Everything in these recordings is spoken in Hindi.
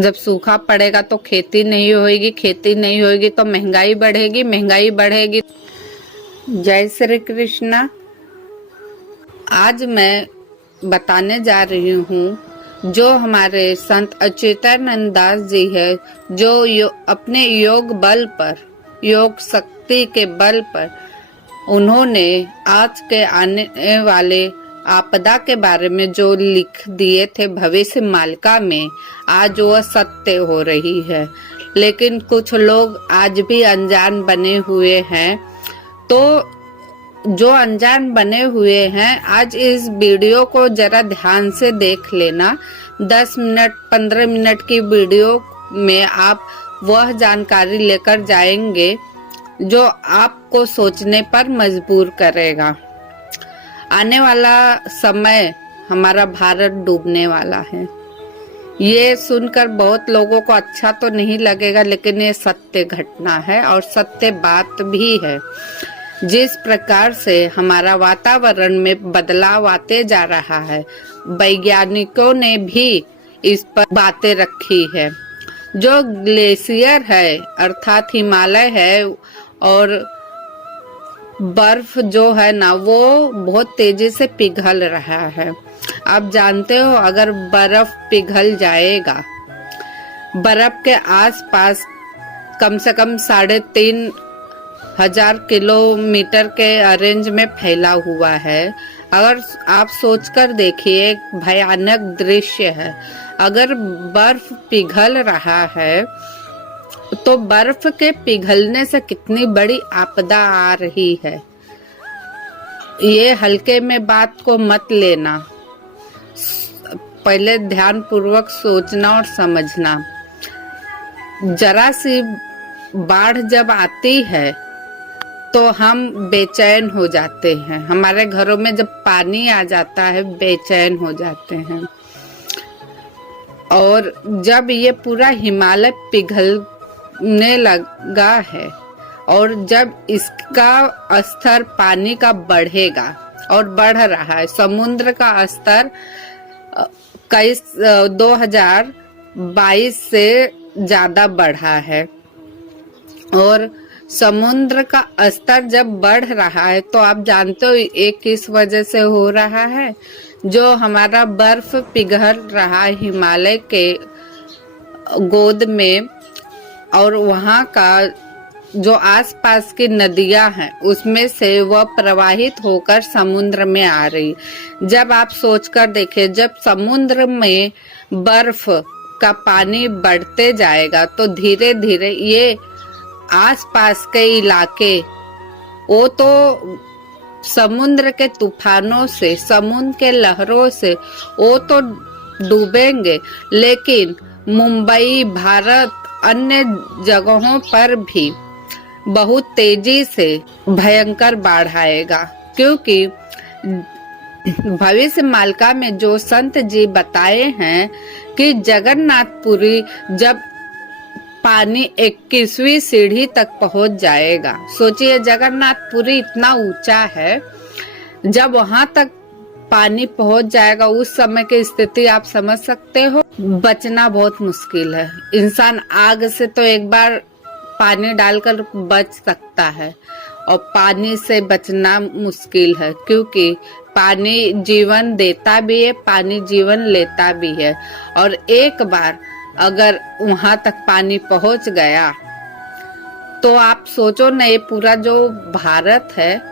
जब सूखा पड़ेगा तो खेती नहीं होगी, खेती नहीं होगी तो महंगाई बढ़ेगी, महंगाई बढ़ेगी। जय श्री कृष्णा। आज मैं बताने जा रही हूँ जो हमारे संत अच्युतानंद दास जी है, जो अपने योग बल पर, योग शक्ति के बल पर उन्होंने आज के आने वाले आपदा के बारे में जो लिख दिए थे भविष्य मालिका में, आज वह सत्य हो रही है। लेकिन कुछ लोग आज भी अनजान बने हुए हैं। तो जो अनजान बने हुए हैं, आज इस वीडियो को जरा ध्यान से देख लेना। 10 मिनट 15 मिनट की वीडियो में आप वह जानकारी लेकर जाएंगे जो आपको सोचने पर मजबूर करेगा। आने वाला समय हमारा भारत डूबने वाला है। ये सुनकर बहुत लोगों को अच्छा तो नहीं लगेगा, लेकिन ये सत्य घटना है और सत्य बात भी है। जिस प्रकार से हमारा वातावरण में बदलाव आते जा रहा है, वैज्ञानिकों ने भी इस पर बातें रखी है। जो ग्लेशियर है अर्थात हिमालय है और बर्फ जो है ना, वो बहुत तेजी से पिघल रहा है। आप जानते हो, अगर बर्फ पिघल जाएगा, बर्फ के आसपास कम से कम 3,500 किलोमीटर के रेंज में फैला हुआ है। अगर आप सोचकर देखिए, भयानक दृश्य है। अगर बर्फ पिघल रहा है तो बर्फ के पिघलने से कितनी बड़ी आपदा आ रही है। ये हल्के में बात को मत लेना, पहले ध्यान पूर्वक सोचना और समझना। जरा सी बाढ़ जब आती है तो हम बेचैन हो जाते हैं। हमारे घरों में जब पानी आ जाता है बेचैन हो जाते हैं। और जब ये पूरा हिमालय पिघलने लगा है और जब इसका स्तर पानी का बढ़ेगा और बढ़ रहा है, समुद्र का स्तर 2022 से ज्यादा बढ़ा है। और समुद्र का स्तर जब बढ़ रहा है तो आप जानते हो ये किस वजह से हो रहा है। जो हमारा बर्फ पिघल रहा है हिमालय के गोद में, और वहाँ का जो आसपास की नदियां हैं उसमें से वह प्रवाहित होकर समुद्र में आ रही। जब आप सोचकर देखें, जब समुद्र में बर्फ का पानी बढ़ते जाएगा तो धीरे धीरे ये आसपास के इलाके, वो तो समुद्र के तूफानों से, समुद्र के लहरों से वो तो डूबेंगे, लेकिन मुंबई, भारत, अन्य जगहों पर भी बहुत तेजी से भयंकर बाढ़ आएगा। क्योंकि भविष्य मालिका में जो संत जी बताए हैं कि जगन्नाथपुरी जब पानी 21वीं सीढ़ी तक पहुंच जाएगा। सोचिए, जगन्नाथपुरी इतना ऊंचा है, जब वहां तक पानी पहुंच जाएगा उस समय की स्थिति आप समझ सकते हो। बचना बहुत मुश्किल है। इंसान आग से तो एक बार पानी डालकर बच सकता है, और पानी से बचना मुश्किल है, क्योंकि पानी जीवन देता भी है, पानी जीवन लेता भी है। और एक बार अगर वहां तक पानी पहुंच गया तो आप सोचो ना, ये पूरा जो भारत है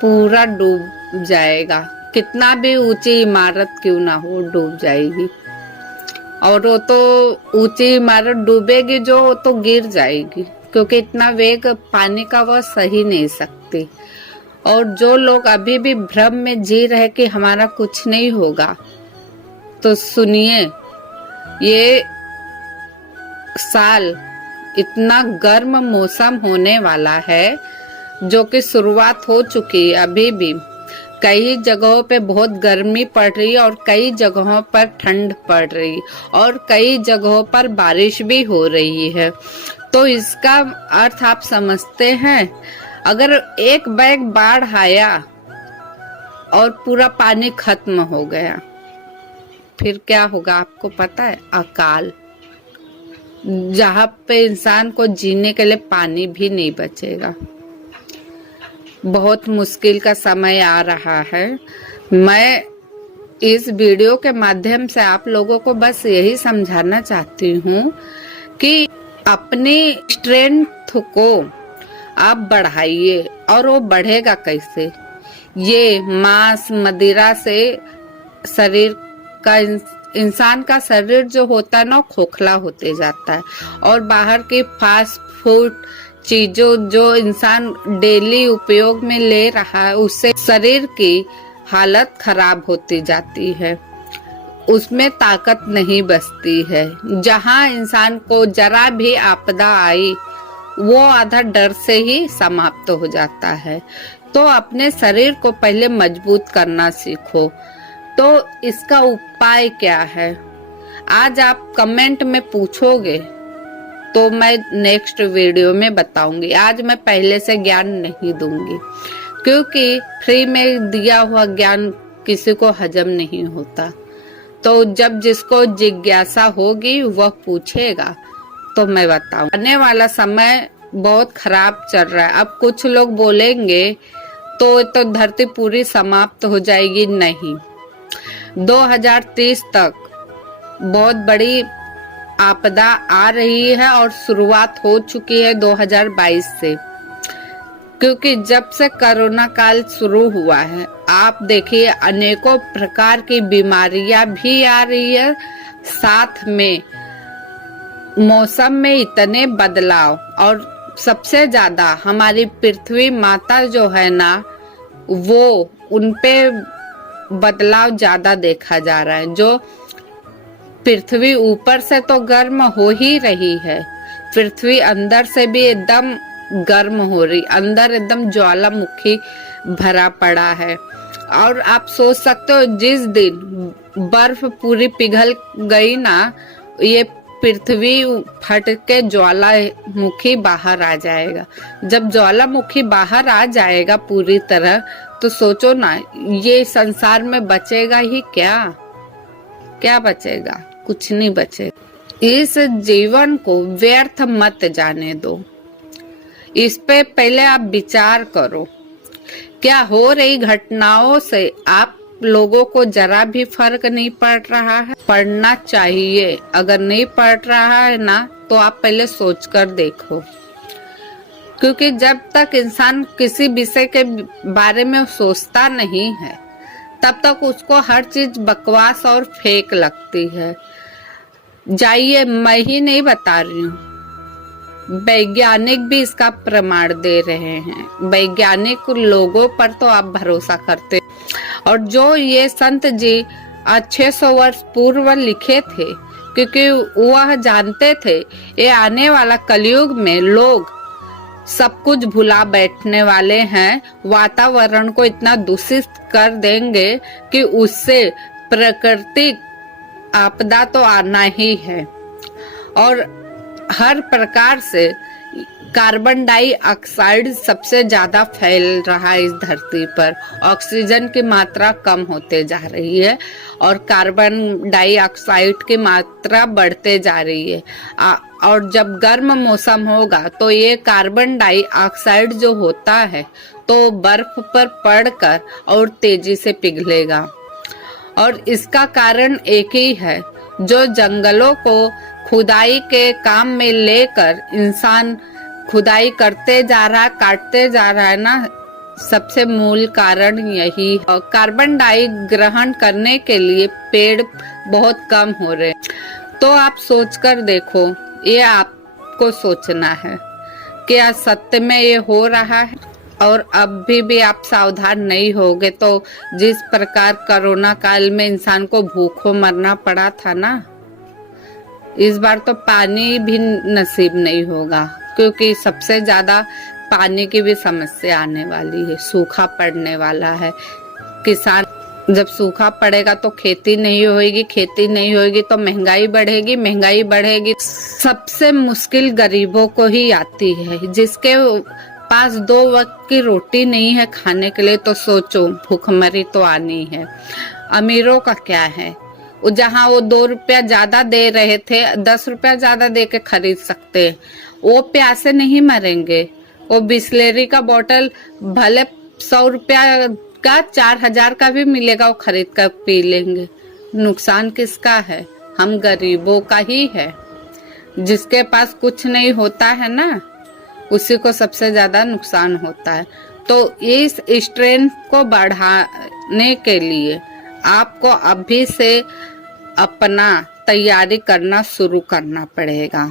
पूरा डूब जाएगा। कितना भी ऊंची इमारत क्यों ना हो, डूब जाएगी। और वो तो ऊंची इमारत डूबेगी जो, वो तो गिर जाएगी, क्योंकि इतना वेग पानी का वह सही नहीं सकती। और जो लोग अभी भी भ्रम में जी रहे कि हमारा कुछ नहीं होगा, तो सुनिए, ये साल इतना गर्म मौसम होने वाला है, जो कि शुरुआत हो चुकी है। अभी भी कई जगहों पे बहुत गर्मी पड़ रही है और कई जगहों पर ठंड पड़ रही और कई जगहों पर बारिश भी हो रही है। तो इसका अर्थ आप समझते हैं, अगर एक बैग बाढ़ आया और पूरा पानी खत्म हो गया, फिर क्या होगा आपको पता है? अकाल। जहाँ पे इंसान को जीने के लिए पानी भी नहीं बचेगा। बहुत मुश्किल का समय आ रहा है। मैं इस वीडियो के माध्यम से आप लोगों को बस यही समझाना चाहती हूँ कि अपनी स्ट्रेंथ को आप बढ़ाइए। और वो बढ़ेगा कैसे? ये मांस मदिरा से शरीर का इंसान का शरीर जो होता है ना खोखला होते जाता है। और बाहर की फास्ट फूड चीजों जो इंसान डेली उपयोग में ले रहा है उससे शरीर की हालत खराब होती जाती है, उसमें ताकत नहीं बचती है। जहां इंसान को जरा भी आपदा आई वो आधा डर से ही समाप्त हो जाता है। तो अपने शरीर को पहले मजबूत करना सीखो। तो इसका उपाय क्या है आज आप कमेंट में पूछोगे तो मैं नेक्स्ट वीडियो में बताऊंगी। आज मैं पहले से ज्ञान नहीं दूंगी क्योंकि फ्री में दिया हुआ ज्ञान किसी को हजम नहीं होता। तो जब जिसको जिज्ञासा होगी वह पूछेगा तो मैं बताऊं। आने वाला समय बहुत खराब चल रहा है। अब कुछ लोग बोलेंगे तो धरती पूरी समाप्त हो जाएगी। नहीं, 2030 तक बहुत बड़ी आपदा आ रही है और शुरुआत हो चुकी है 2022 से। क्योंकि जब से कोरोना काल शुरू हुआ है आप देखिए अनेकों प्रकार की बीमारियां भी आ रही है। साथ में मौसम में इतने बदलाव और सबसे ज्यादा हमारी पृथ्वी माता जो है ना वो उनपे बदलाव ज्यादा देखा जा रहा है। जो पृथ्वी ऊपर से तो गर्म हो ही रही है, पृथ्वी अंदर से भी एकदम गर्म हो रही, अंदर एकदम ज्वालामुखी भरा पड़ा है। और आप सोच सकते हो जिस दिन बर्फ पूरी पिघल गई ना ये पृथ्वी फट के ज्वालामुखी बाहर आ जाएगा। जब ज्वालामुखी बाहर आ जाएगा पूरी तरह तो सोचो ना ये संसार में बचेगा ही क्या? क्या बचेगा? कुछ नहीं बचेगा। इस जीवन को व्यर्थ मत जाने दो। इस पे पहले आप विचार करो। क्या हो रही घटनाओं से आप लोगों को जरा भी फर्क नहीं पड़ रहा है? पड़ना चाहिए। अगर नहीं पड़ रहा है ना तो आप पहले सोचकर देखो। क्योंकि जब तक इंसान किसी विषय के बारे में सोचता नहीं है तब तक उसको हर चीज बकवास और फेक लगती है। जाइए, मैं ही नहीं बता रही हूँ, वैज्ञानिक भी इसका प्रमाण दे रहे हैं। वैज्ञानिक लोगों पर तो आप भरोसा करते। और जो ये संत जी 600 वर्ष पूर्व लिखे थे क्योंकि वह जानते थे ये आने वाला कलयुग में लोग सब कुछ भुला बैठने वाले हैं, वातावरण को इतना दूषित कर देंगे कि उससे प्राकृतिक आपदा तो आना ही है। और हर प्रकार से कार्बन डाइऑक्साइड सबसे ज्यादा फैल रहा है इस धरती पर। ऑक्सीजन की मात्रा कम होते जा रही है और कार्बन डाइऑक्साइड की मात्रा बढ़ते जा रही है। और जब गर्म मौसम होगा तो ये कार्बन डाइऑक्साइड जो होता है तो बर्फ पर पड़कर और तेजी से पिघलेगा। और इसका कारण एक ही है, जो जंगलों को खुदाई के काम में लेकर इंसान खुदाई करते जा रहा है, काटते जा रहा है ना, सबसे मूल कारण यही है। कार्बन डाई ग्रहण करने के लिए पेड़ बहुत कम हो रहे। तो आप सोचकर देखो, ये आपको सोचना है क्या सत्य में ये हो रहा है? और अब भी आप सावधान नहीं होगे तो जिस प्रकार कोरोना काल में इंसान को भूखों मरना पड़ा था ना, इस बार तो पानी भी नसीब नहीं होगा। क्योंकि सबसे ज्यादा पानी की भी समस्या आने वाली है, सूखा पड़ने वाला है। किसान जब सूखा पड़ेगा तो खेती नहीं होगी, खेती नहीं होगी तो महंगाई बढ़ेगी, महंगाई बढ़ेगी सबसे मुश्किल गरीबों को ही आती है, जिसके पास 2 वक्त की रोटी नहीं है खाने के लिए। तो सोचो भूखमरी तो आनी है। अमीरों का क्या है, जहाँ वो 2 रुपया ज्यादा दे रहे थे, 10 रुपया ज्यादा दे के खरीद सकते हैं। वो प्यासे नहीं मरेंगे। वो बिस्लेरी का बोतल भले 100 रुपया का 4000 का भी मिलेगा, वो खरीद कर पी लेंगे। नुकसान किसका है? हम गरीबों का ही है। जिसके पास कुछ नहीं होता है ना, उसी को सबसे ज्यादा नुकसान होता है। तो इस स्ट्रेंथ को बढ़ाने के लिए आपको अभी से अपना तैयारी करना शुरू करना पड़ेगा।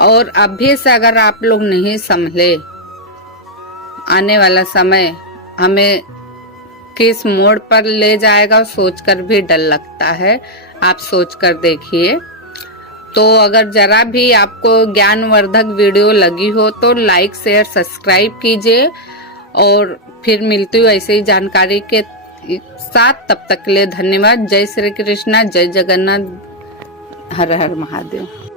और अभी से अगर आप लोग नहीं संभले, आने वाला समय हमें किस मोड़ पर ले जाएगा सोचकर भी डर लगता है। आप सोचकर देखिए। तो अगर जरा भी आपको ज्ञानवर्धक वीडियो लगी हो तो लाइक शेयर सब्सक्राइब कीजिए। और फिर मिलती हूँ ऐसे ही जानकारी के साथ। तब तक के लिए धन्यवाद। जय श्री कृष्णा, जय जगन्नाथ, हर हर महादेव।